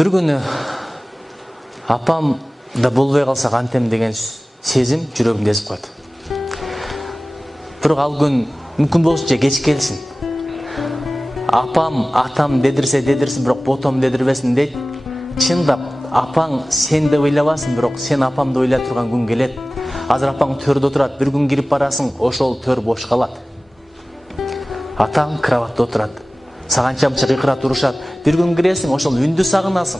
Bir күнү апам да болбой калса кантем деген сезим жүрөгүмдө эзип койт. Бирок ал күн мүмкүн болушунча кеч келсин. Апам атам дедирсе дедирсин, бирок ботом дедирбесин дейт. Чындап, апаң сен деп ыйлабасын, бирок сен апамды ыйлай турган күн келет. Азыр апаң төрдө отурат, бир күн кирип барасың, ошол төр бош калат. Атаң кроватта отурат. Саган чамча кыйкырат, урушат. Бир күн киресиң, ошол үндү сагынасың.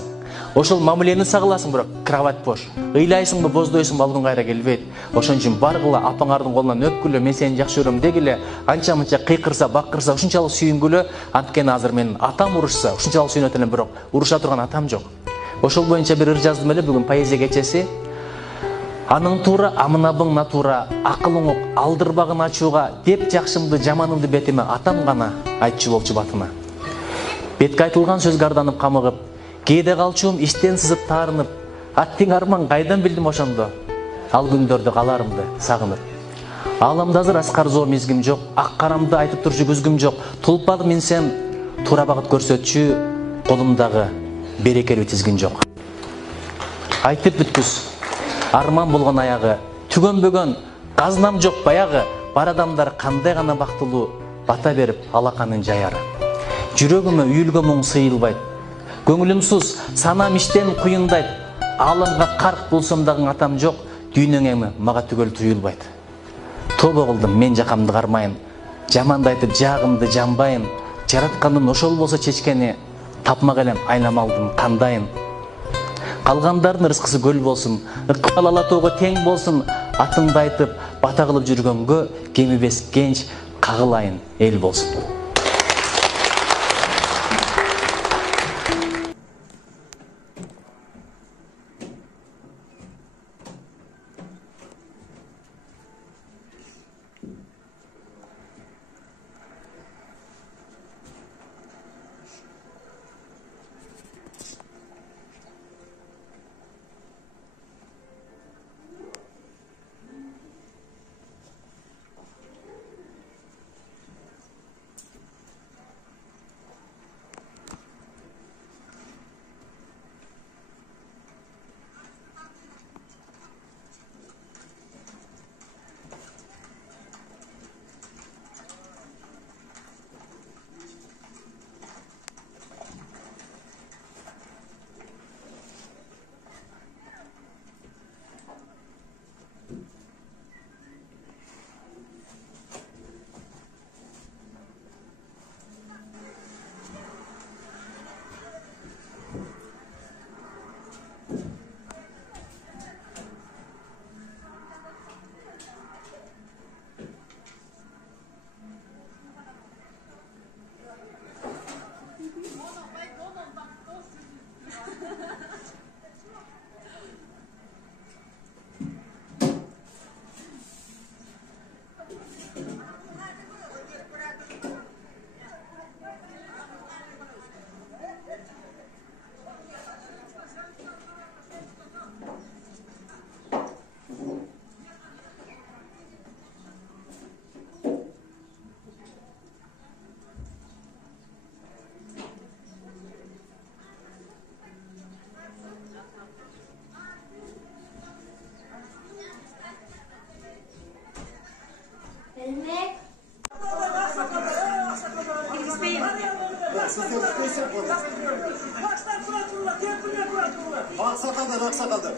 Ошол мамилени сагыласың, бирок кровать бош. Ыйлайсыңбы, боздойсуңбу, ал күн кайра келбейт. Ошон үчүн баргыла апаңардын колунан өпкүлө, мен сени жакшы көрөм дегиле. Анча-мынча кыйкырса, бакырса, ушунчалык сүйүнгүлө. Анткени азыр менин атам урушса, ушунчалык сүйүнөт элем, бирок уруша турган атам жок. Ошол боюнча бир ыр жаздым эле, бүгүн поэзия кечеси. Аның тура, амынабың натура, акылың ок, алдырбагын ачууга, деп жакшымды, жаманымды бетиме атам гана айтчу болчу батыма. Бетке айтылган сөзгө арданып камыгып, кээде калчуум иштен сызып таарынып, аттиң арман кайдан билдим ошондо, ал күндөрдү каларымды сагынып. Ааламда азыр аскар зор мезгим жок, ак карамды айтып турчу күзгүм жок, тулпак минсем туура багыт көрсөтчү, колумдагы берекелүү тизгин жок. Айтып бүткүс арман болгон аягы, түгөнбөгөн казнам жок баягы, бар адамдар кандай гана бактылуу, бата берип алаканын жаяры. Жүрөгүмө үйүлгөн мұң сыйылбайт, көңүлүмсүз санам иштен куюндайт, ааламга карк болсом дагы атам жок, дүйнөң эми мага түгөл туюлбайт. Тобо кылдым мен жакамды кармайын, жаманды айтып жаагымды жамбайын, жараткандын ошол болсо чечкени, тапмак элем айламалдын кандайын. Калгандардын рызкысы көл болсун, ыкмал ала тоого тең болсун, атыңды айтып бата кылып жүргөнгө кемибес кенч кагылайын эл болсун. Aksakaldır.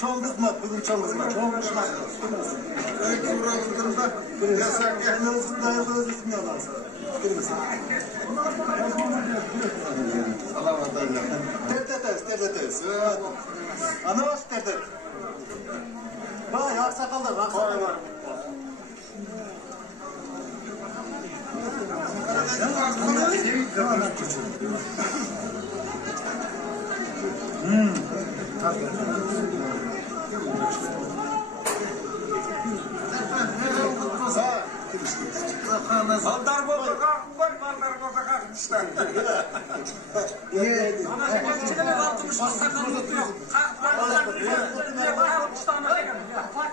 Çok kızmat, bugün çok kızmat. Çok kızmat. Öykü buranın yasak yahnımızın dayadığı üstünde alarsa. Kırmızı. Allah'a emanet. Terdetes. Ana baş terdet. Vay, aksakalda, aksakalda. Balдар bolsa kalkın koy, balдар bolsa kalkın işte. Ana şeker çıkını kalkmış, sakallık yok.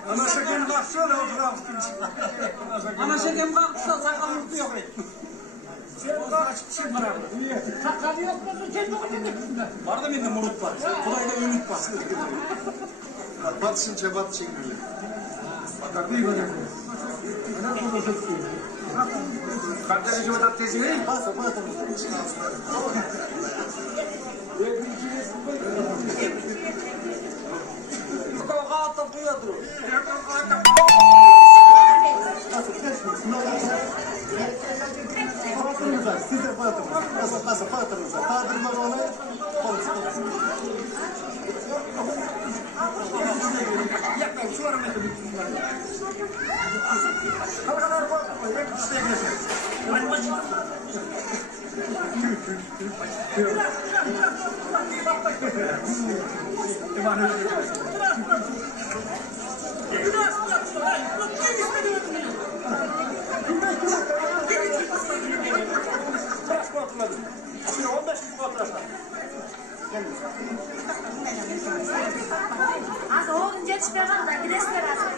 Ana şeker kalk şöyle oturalım. Ana şeker kalkmışsa sakallık yok. Sakal yok mu? Var da bende murut var. Kolayda ümit var. Batışın cebat çekmiyor. Bakar bir böyle. Kardeşim cebat tezi ne? Basa. Kavga topluyordur. Siz de batırın. Basa batırın. Tadırma olayı. Yakın şu arada bir kadar var. İşte geçer. Az olunca çıkaralım da gidesin beraber.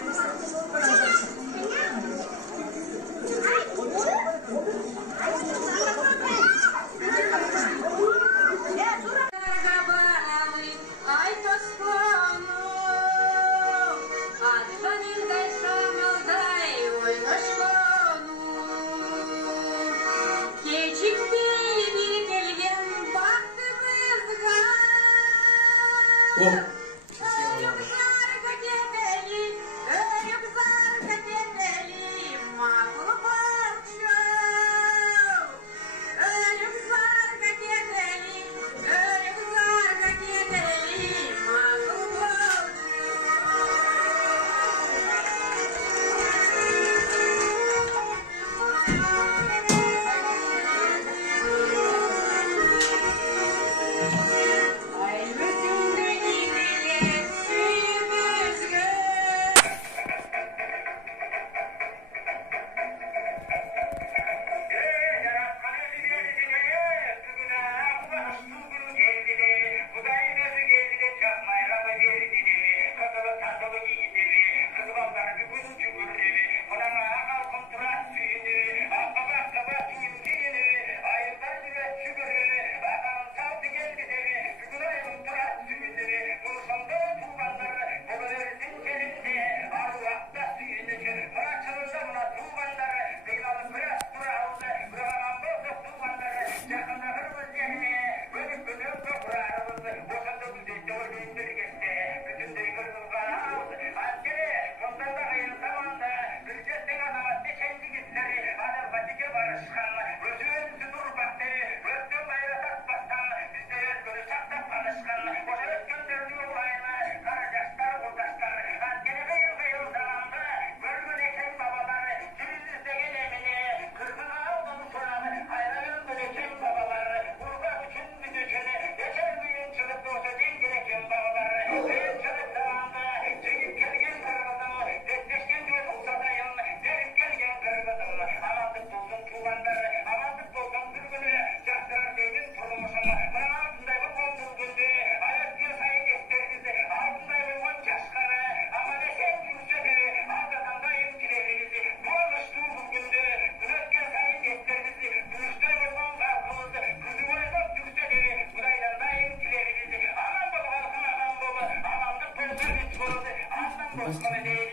Thank you.